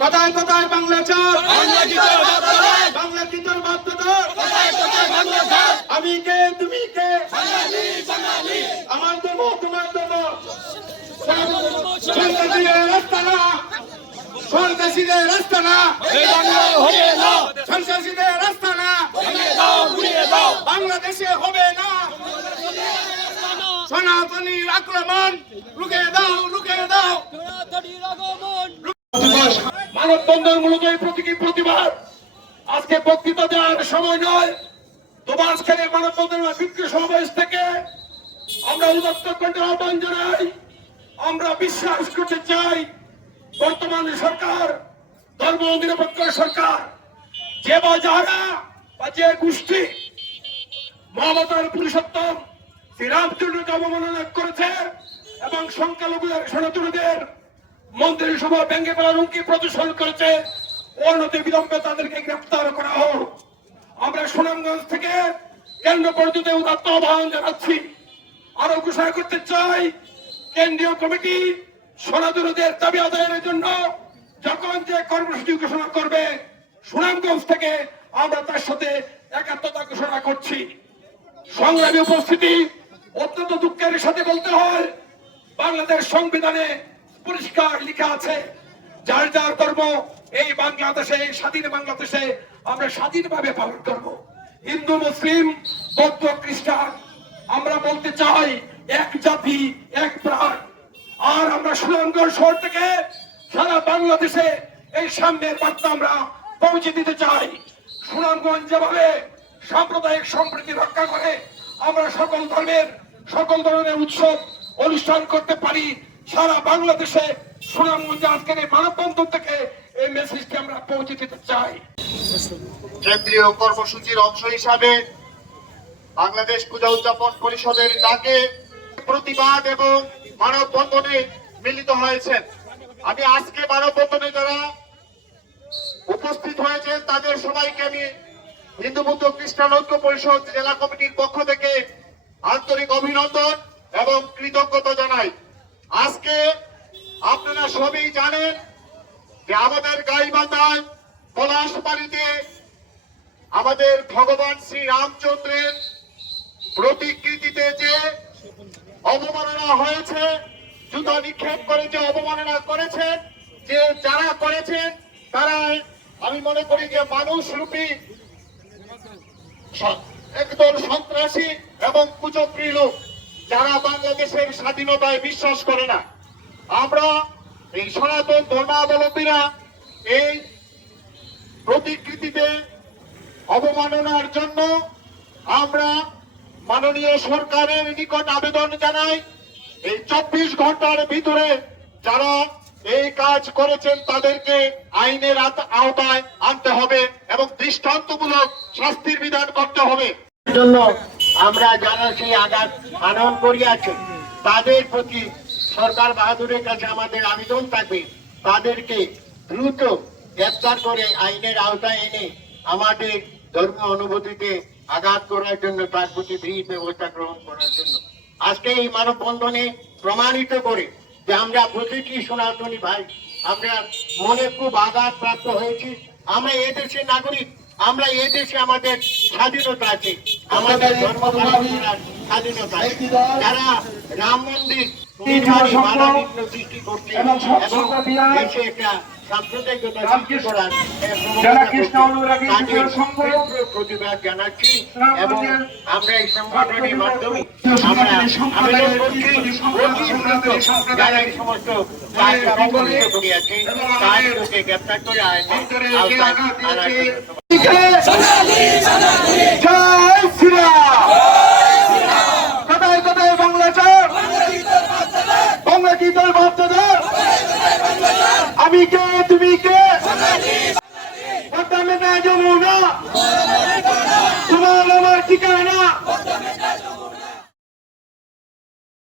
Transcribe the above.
কোথায় কোথায় বাংলা চার, বাংলা কি তোর বাধ্যতা, আমি কে তুমি কে, আমার দেব তোমার দেব, সন্ত্রাসীদের রাস্তা না, সন্ত্রাসীদের রাস্তা না, সন্ত্রাসীদের রাস্তা না, বাংলাদেশে হবে না সনাতনীর আক্রমণ, রুখে দাও রুখে দাও। মানববন্ধন মূলত এই প্রতীকী প্রতিবাদ। আজকে বক্তৃতা দেওয়ার সময় নয়, তোমার আজকের মানববন্ধন বিক্ষোভ সমাবেশ থেকে আমরা উদাত্ত কণ্ঠে আহ্বান জানাই। আমরা বিশ্বাস করতে চাই বর্তমান সরকার ধর্ম নিরপেক্ষ সরকার, যে বা যারা বা যে গোষ্ঠী মমতার পুরুষোত্তম শ্রীরামচন্দ্রকে অবমাননা করেছে এবং সংখ্যালঘুদের সনাতনীদের মন্ত্রিসভা ভেঙে ফেলার হুমকি প্রদর্শন করেছে, অনতি বিলম্বে তাদেরকে গ্রেফতার করা হোক। আমরা সুনামগঞ্জ থেকে কেন্দ্র পর্যন্ত উদাত্ত আহ্বান জানাচ্ছি। আরো ঘোষণা করতে চাই, কেন্দ্রীয় কমিটি সনাতনীদের দাবি আদায়ের জন্য যখন যে কর্মসূচি ঘোষণা করবে, সুনামগঞ্জ থেকে আমরা তার সাথে একাত্মতা ঘোষণা করছি। সংগ্রামী উপস্থিতি, অত্যন্ত দুঃখের সাথে বলতে হয়, বাংলাদেশ সংবিধানে পরিষ্কার লেখা আছে, যার যার ধর্ম এই বাংলাদেশে, এই স্বাধীন বাংলাদেশে আমরা স্বাধীনভাবে পালন করব। হিন্দু, মুসলিম, বৌদ্ধ, খ্রিস্টান, আমরা বলতে চাই এক জাতি এক প্রাণ। আর আমরা সুনামগঞ্জ শহর থেকে সারা বাংলাদেশে এই সাম্যের বার্তা আমরা পৌঁছে দিতে চাই। সুনামগঞ্জ যেভাবে সাম্প্রদায়িক সম্প্রীতি রক্ষা করে আমরা সকল ধরনের উৎসব অনুষ্ঠান করতে পারি, সারা বাংলাদেশে সুনামগঞ্জে আজকের এই মানববন্ধন থেকে এই মেসেজটি আমরা পৌঁছে দিতে চাই। কেন্দ্রীয় কর্মসূচির অংশ হিসাবে বাংলাদেশ পূজা উদযাপন পরিষদের ডাকে প্রতিবাদ এবং মানববন্ধনে মিলিত হয়েছেন। আমি আজকে মানববন্ধনে যারা উপস্থিত হয়েছেন তাদের সবাইকে আমি হিন্দু বৌদ্ধ খ্রিস্টান ঐক্য পরিষদ জেলা কমিটির পক্ষ থেকে আন্তরিক অভিনন্দন এবং কৃতজ্ঞতা জানাই। আজকে আপনারা সবই জানেন যে আমাদের গাইবান্ধায় পলাশবাড়িতে আমাদের ভগবান শ্রী রামচন্দ্রের প্রতিকৃতিতে যে অবমাননা হয়েছে, জুতা নিক্ষেপ করে যে অবমাননা করেছেন, যে যারা করেছেন তারা আমি মনে করি যে মানুষ রূপী একদল সন্ত্রাসী এবং কুচক্রী লোক, যারা বাংলাদেশের স্বাধীনতায় বিশ্বাস করে না। আমরা এই সনাতন ধর্মাবলম্বীরা এই প্রতিকৃতিতে অবমাননার জন্য আমরা মাননীয় সরকারের নিকট আবেদন জানাই, এই 24 ঘন্টার ভিতরে যারা এই কাজ করেছেন তাদেরকে আইনের আওতায় আনতে হবে এবং দৃষ্টান্তমূলক শাস্তির বিধান করতে হবে। জন্য আমরা যারা সেই আঘাত আনয়ন করিয়াছে তাদের প্রতি সরকার বাহাদুরের কাছে আমাদের আবেদন থাকবে, তাদেরকে দ্রুত গ্রেফতার করে আইনের আওতায় এনে আমাদের ধর্মীয় অনুভূতিতে আঘাত করার জন্য তার প্রতি বিহিত ব্যবস্থা গ্রহণ করার জন্য আজকে এই মানববন্ধনে প্রমাণিত করে যে আমরা প্রতিটি সনাতনী ভাই আমরা মনে খুব আঘাত প্রাপ্ত হয়েছি। আমরা এদেশের নাগরিক, আমরা এদেশে আমাদের স্বাধীনতা আছে, আমাদের ধর্ম পালন করার স্বাধীনতা আছে। যারা রাম মন্দির সৃষ্টি করছে এবং দেশে একটা সাম্প্রদায়িকতা সৃষ্টি করার প্রতিবাদ জানাচ্ছি এবং আমরা এই সংগঠনের মাধ্যমে আমরা আবেদন করছি যারা এই সমস্ত করিয়াছে তাদেরকে গ্রেপ্তার করে কোথায় কোথায় বাংলা চার, বাংলা কি তোর বাধ্যতা, আমি কে তুমি কে, যমুনা